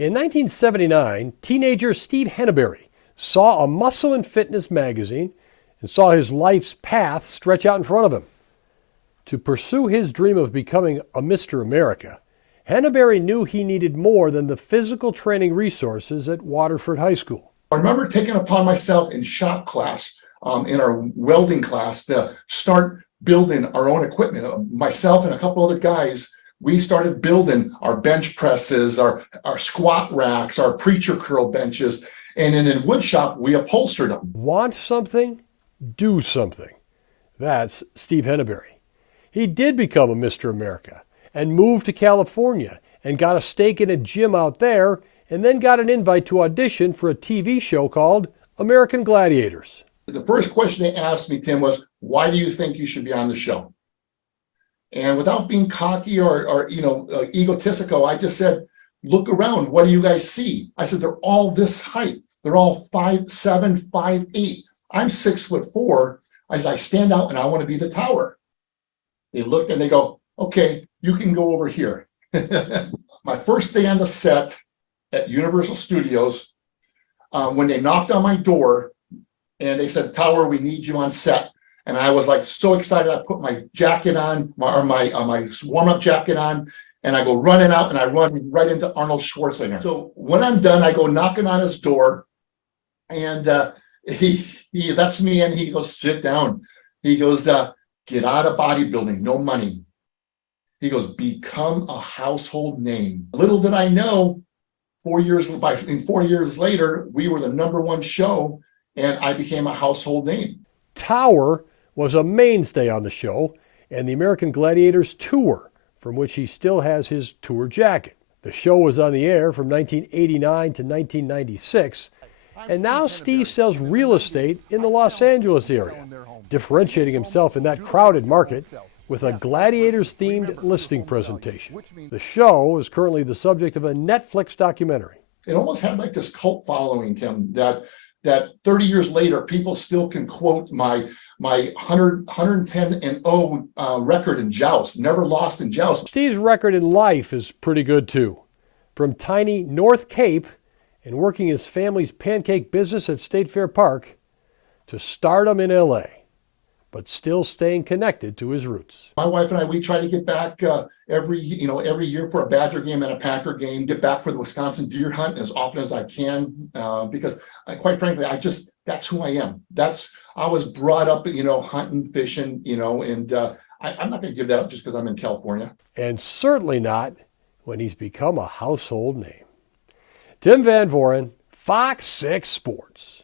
In 1979, teenager Steve Henneberry saw a Muscle and Fitness magazine and saw his life's path stretch out in front of him. To pursue his dream of becoming a Mr. America, Henneberry knew he needed more than the physical training resources at Waterford High School. I remember taking upon myself in shop class, in our welding class, to start building our own equipment. Myself and a couple other guys, we started building our bench presses, our squat racks, our preacher curl benches, and in wood shop, we upholstered them. Want something? Do something. That's Steve Henneberry. He did become a Mr. America and moved to California and got a stake in a gym out there, and then got an invite to audition for a TV show called American Gladiators. The first question they asked me, Tim, was, why do you think you should be on the show? And without being cocky or egotistical, I just said, look around. What do you guys see? I said, they're all this height. They're all 5'7", 5'8". I'm 6'4". I said, I stand out and I want to be the tower. They looked and they go, okay, you can go over here. My first day on the set at Universal Studios, when they knocked on my door and they said, Tower, we need you on set. And I was like so excited. I put my jacket on, my warm-up jacket on, and I go running out and I run right into Arnold Schwarzenegger. So when I'm done, I go knocking on his door, and he lets me in. He goes, sit down. He goes, get out of bodybuilding, no money. He goes, become a household name. Little did I know, 4 years later, we were the #1 show, and I became a household name. Tower was a mainstay on the show and the American Gladiators tour, from which he still has his tour jacket. The show was on the air from 1989 to 1996, and now Steve sells real estate in the Los Angeles area, differentiating himself in that crowded market with a Gladiators-themed listing presentation. The show is currently the subject of a Netflix documentary. It almost had like this cult following, Tim, that 30 years later, people still can quote my 110-0 record in joust, never lost in joust. Steve's record in life is pretty good too. From tiny North Cape and working his family's pancake business at State Fair Park to stardom in LA, but still staying connected to his roots. My wife and I, we try to get back every year for a Badger game and a Packer game, get back for the Wisconsin deer hunt as often as I can, because quite frankly, that's who I am. I was brought up, hunting, fishing, and I'm not going to give that up just because I'm in California. And certainly not when he's become a household name. Tim Van Voren, Fox 6 Sports.